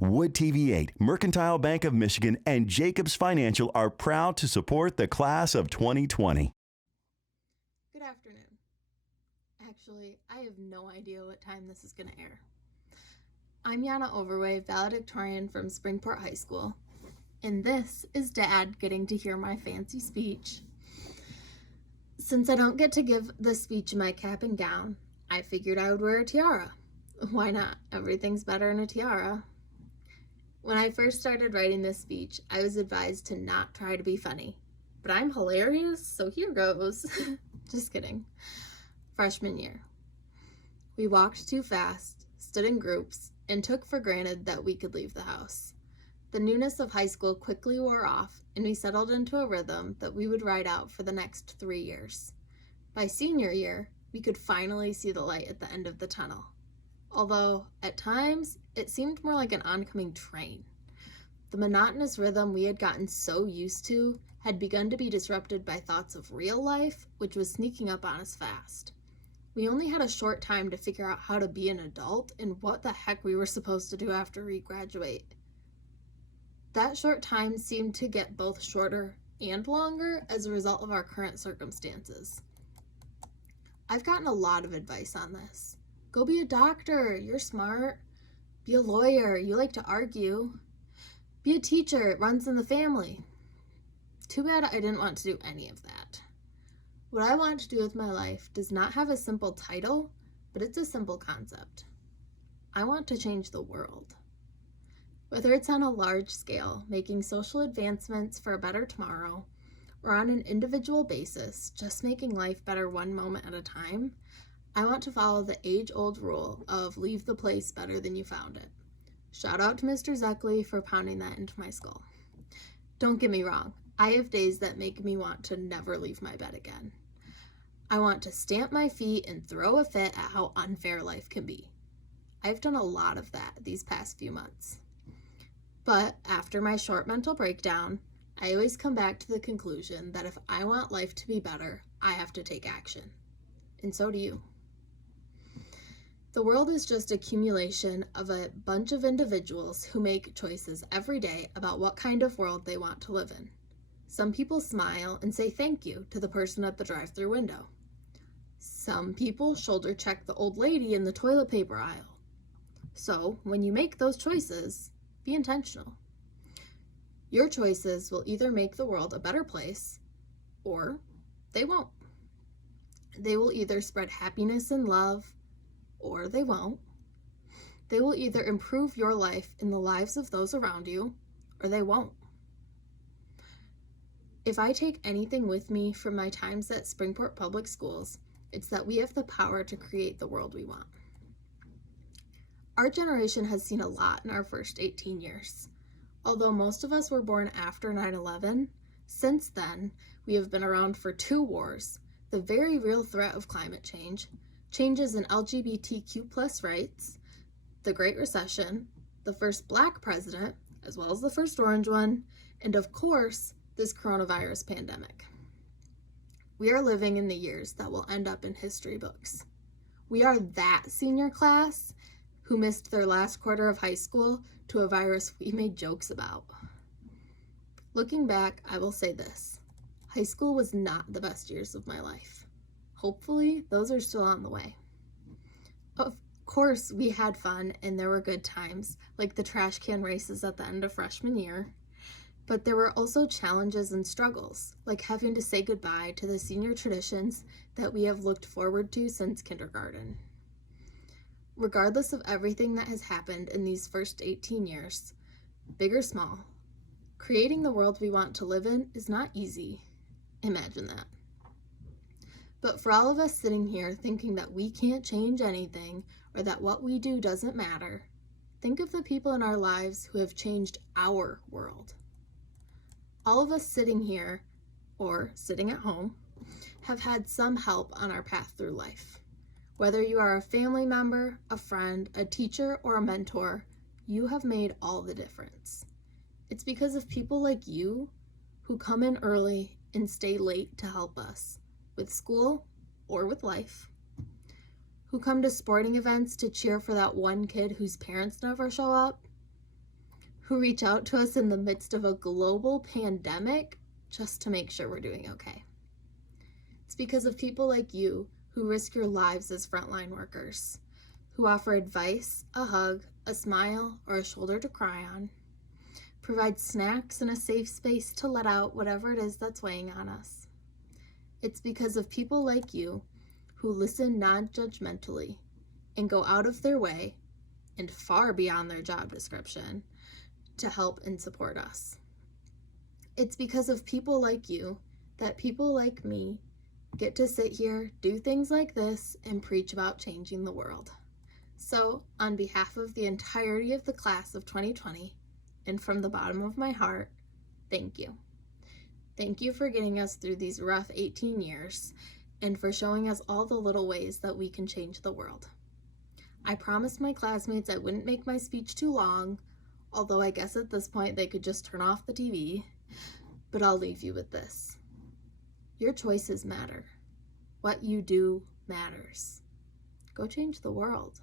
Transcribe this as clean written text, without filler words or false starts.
Wood TV8, Mercantile Bank of Michigan, and Jacobs Financial are proud to support the class of 2020. Good afternoon. Actually, I have no idea what time this is going to air. I'm Jana Overweg, Valedictorian from Springport High School, and this is Dad getting to hear my fancy speech. Since I don't get to give this speech in my cap and gown, I figured I would wear a tiara. Why not? Everything's better in a tiara. When I first started writing this speech, I was advised to not try to be funny. But I'm hilarious, so here goes. Just kidding. Freshman year. We walked too fast, stood in groups, and took for granted that we could leave the house. The newness of high school quickly wore off, and we settled into a rhythm that we would ride out for the next 3 years. By senior year, we could finally see the light at the end of the tunnel. Although, at times, it seemed more like an oncoming train. The monotonous rhythm we had gotten so used to had begun to be disrupted by thoughts of real life, which was sneaking up on us fast. We only had a short time to figure out how to be an adult and what the heck we were supposed to do after we graduate. That short time seemed to get both shorter and longer as a result of our current circumstances. I've gotten a lot of advice on this. Go be a doctor, you're smart. Be a lawyer, you like to argue. Be a teacher, it runs in the family. Too bad I didn't want to do any of that. What I want to do with my life does not have a simple title, but it's a simple concept. I want to change the world. Whether it's on a large scale, making social advancements for a better tomorrow, or on an individual basis, just making life better one moment at a time, I want to follow the age-old rule of leave the place better than you found it. Shout out to Mr. Zuckley for pounding that into my skull. Don't get me wrong, I have days that make me want to never leave my bed again. I want to stamp my feet and throw a fit at how unfair life can be. I've done a lot of that these past few months. But after my short mental breakdown, I always come back to the conclusion that if I want life to be better, I have to take action. And so do you. The world is just accumulation of a bunch of individuals who make choices every day about what kind of world they want to live in. Some people smile and say thank you to the person at the drive-thru window. Some people shoulder check the old lady in the toilet paper aisle. So, when you make those choices, be intentional. Your choices will either make the world a better place, or they won't. They will either spread happiness and love, or they won't. They will either improve your life and the lives of those around you, or they won't. If I take anything with me from my times at Springport Public Schools, it's that we have the power to create the world we want. Our generation has seen a lot in our first 18 years. Although most of us were born after 9/11, since then, we have been around for 2 wars, the very real threat of climate change, changes in LGBTQ+ rights, the Great Recession, the first Black president, as well as the first orange one, and of course, this coronavirus pandemic. We are living in the years that will end up in history books. We are that senior class who missed their last quarter of high school to a virus we made jokes about. Looking back, I will say this. High school was not the best years of my life. Hopefully, those are still on the way. Of course, we had fun and there were good times, like the trash can races at the end of freshman year. But there were also challenges and struggles, like having to say goodbye to the senior traditions that we have looked forward to since kindergarten. Regardless of everything that has happened in these first 18 years, big or small, creating the world we want to live in is not easy. Imagine that. But for all of us sitting here thinking that we can't change anything or that what we do doesn't matter, think of the people in our lives who have changed our world. All of us sitting here, or sitting at home, have had some help on our path through life. Whether you are a family member, a friend, a teacher, or a mentor, you have made all the difference. It's because of people like you who come in early and stay late to help us with school or with life, who come to sporting events to cheer for that one kid whose parents never show up, who reach out to us in the midst of a global pandemic just to make sure we're doing okay. It's because of people like you who risk your lives as frontline workers, who offer advice, a hug, a smile, or a shoulder to cry on, provide snacks and a safe space to let out whatever it is that's weighing on us. It's because of people like you who listen non-judgmentally and go out of their way and far beyond their job description to help and support us. It's because of people like you that people like me get to sit here, do things like this, and preach about changing the world. So, on behalf of the entirety of the class of 2020, and from the bottom of my heart, thank you. Thank you for getting us through these rough 18 years, and for showing us all the little ways that we can change the world. I promised my classmates I wouldn't make my speech too long, although I guess at this point they could just turn off the TV, but I'll leave you with this. Your choices matter. What you do matters. Go change the world.